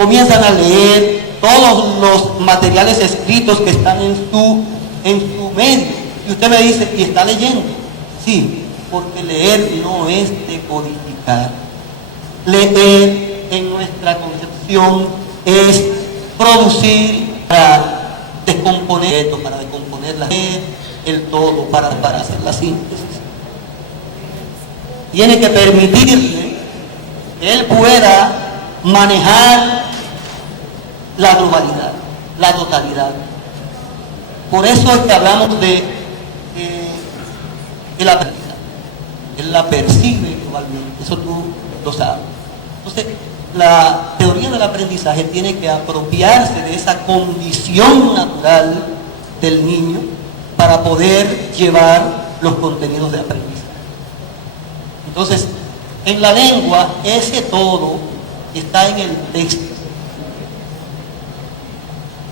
comienzan a leer todos los materiales escritos que están en su medio. Y usted me dice, ¿y está leyendo? Sí, porque leer no es decodificar. Leer en nuestra concepción es producir para descomponer el todo, para hacer la síntesis. Tiene que permitirle que él pueda manejar la globalidad, la totalidad. Por eso es que hablamos de la aprendizaje. Él la percibe globalmente, eso tú lo sabes. Entonces, la teoría del aprendizaje tiene que apropiarse de esa condición natural del niño para poder llevar los contenidos de aprendizaje. Entonces, en la lengua, ese todo está en el texto,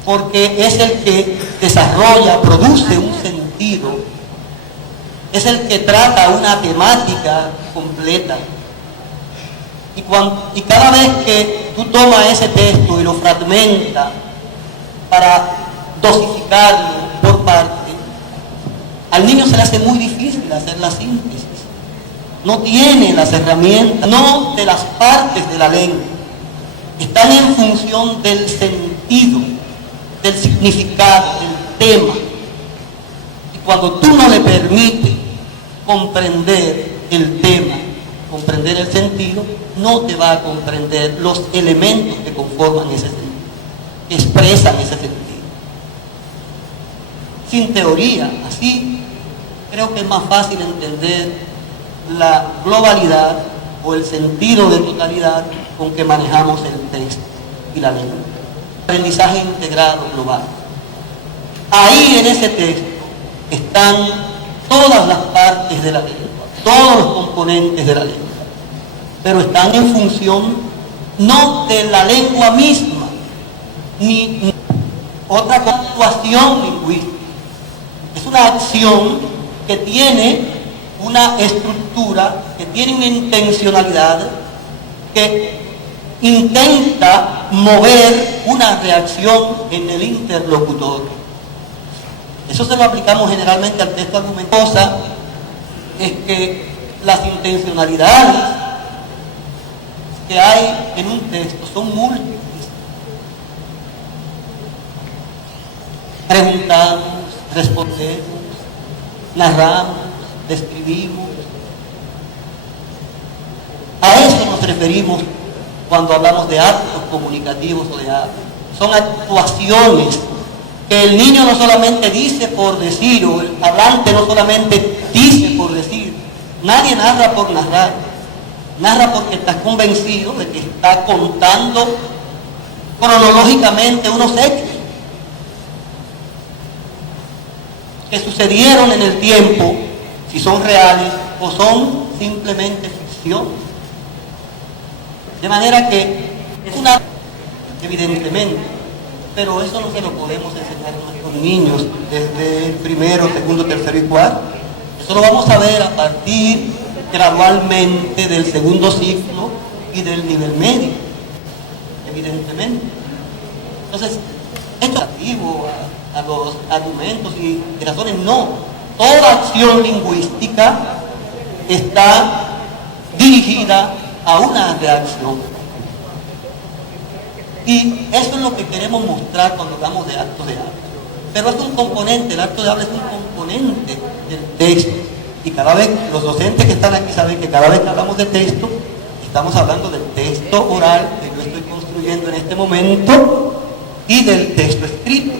porque es el que desarrolla, produce un sentido, es el que trata una temática completa. Y cada vez que tú tomas ese texto y lo fragmentas para dosificarlo por parte, al niño se le hace muy difícil hacer la síntesis. No tiene las herramientas, no de las partes de la lengua. Están en función del sentido, del significado, del tema. Y cuando tú no le permites comprender el tema, comprender el sentido, no te va a comprender los elementos que conforman ese sentido, que expresan ese sentido. Sin teoría, así creo que es más fácil entender la globalidad o el sentido de totalidad con que manejamos el texto y la lengua. Aprendizaje integrado global. Ahí en ese texto están todas las partes de la lengua, todos los componentes de la lengua, pero están en función no de la lengua misma, ni otra actuación lingüística. Es una acción que tiene una estructura, que tiene una intencionalidad, que intenta mover una reacción en el interlocutor. Eso se lo aplicamos generalmente al texto argumental. Es que las intencionalidades que hay en un texto son múltiples. Preguntamos, respondemos, narramos, describimos. A eso nos referimos cuando hablamos de actos comunicativos o de actos. Son actuaciones que el niño no solamente dice por decir, o el hablante no solamente dice por decir. Nadie narra por narrar. Narra porque está convencido de que está contando cronológicamente unos hechos que sucedieron en el tiempo, si son reales o son simplemente ficción. De manera que es una, evidentemente, pero eso no se lo podemos enseñar a nuestros niños desde el primero, segundo, tercero y cuarto. Eso lo vamos a ver a partir gradualmente del segundo ciclo y del nivel medio, evidentemente. Entonces, esto es relativo a los argumentos y razones, no. Toda acción lingüística está dirigida a una reacción. Y eso es lo que queremos mostrar cuando hablamos de actos de habla. Pero es un componente, el acto de habla es un componente del texto. Y cada vez, los docentes que están aquí saben que cada vez que hablamos de texto, estamos hablando del texto oral que yo estoy construyendo en este momento y del texto escrito.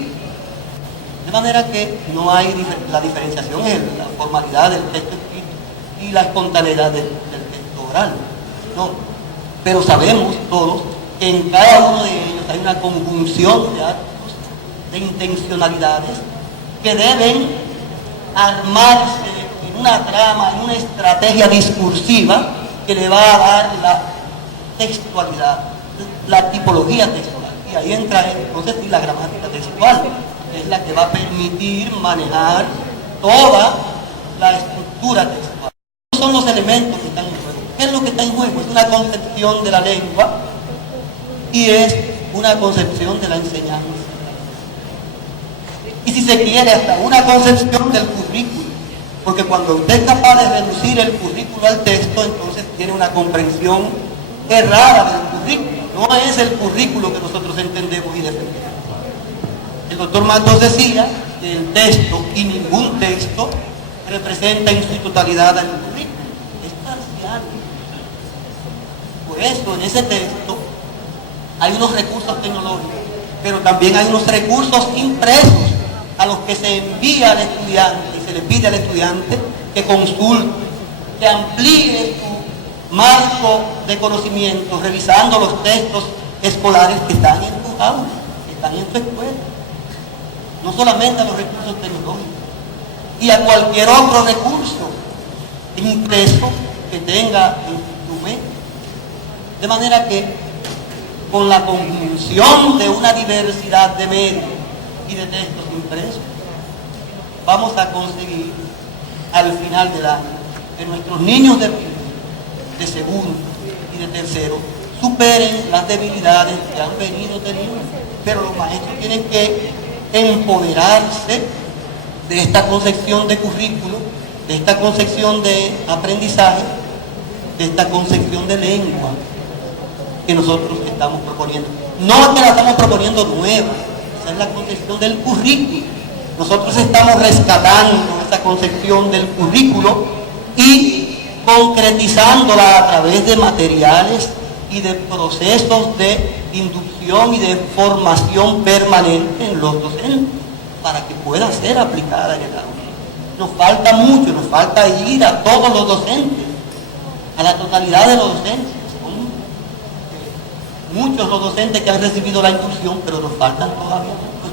De manera que no hay la diferenciación en la formalidad del texto escrito y la espontaneidad del texto oral. No. Pero sabemos todos que en cada uno de ellos hay una conjunción de actos, de intencionalidades que deben armarse en una trama, en una estrategia discursiva que le va a dar la textualidad, la tipología textual. Y ahí entra entonces la gramática textual, que es la que va a permitir manejar toda la estructura textual. Esos son los elementos que están en juego. ¿Qué es lo que está en juego? Es una concepción de la lengua y es una concepción de la enseñanza. Y si se quiere, hasta una concepción del currículo, porque cuando usted es capaz de reducir el currículo al texto, entonces tiene una comprensión errada del currículo. No es el currículo que nosotros entendemos y defendemos. El doctor Matos decía que el texto y ningún texto representa en su totalidad al currículo, es parcial. Por eso en ese texto hay unos recursos tecnológicos, pero también hay unos recursos impresos a los que se envía al estudiante y se le pide al estudiante que consulte, que amplíe su marco de conocimiento revisando los textos escolares que están en tu aula, que están en tu escuela. No solamente a los recursos tecnológicos, y a cualquier otro recurso impreso que tenga en tu mente. De manera que con la conjunción de una diversidad de medios y de textos impresos, vamos a conseguir al final del año que nuestros niños de primero, de segundo y de tercero superen las debilidades que han venido teniendo. Pero los maestros tienen que empoderarse de esta concepción de currículo, de esta concepción de aprendizaje, de esta concepción de lengua que nosotros estamos proponiendo. No es que la estamos proponiendo nueva, esa es la concepción del currículo. Nosotros estamos rescatando esa concepción del currículo y concretizándola a través de materiales y de procesos de inducción y de formación permanente en los docentes para que pueda ser aplicada en el aula. Nos falta mucho, nos falta ir a todos los docentes, a la totalidad de los docentes. Son muchos los docentes que han recibido la inducción, pero nos faltan todavía.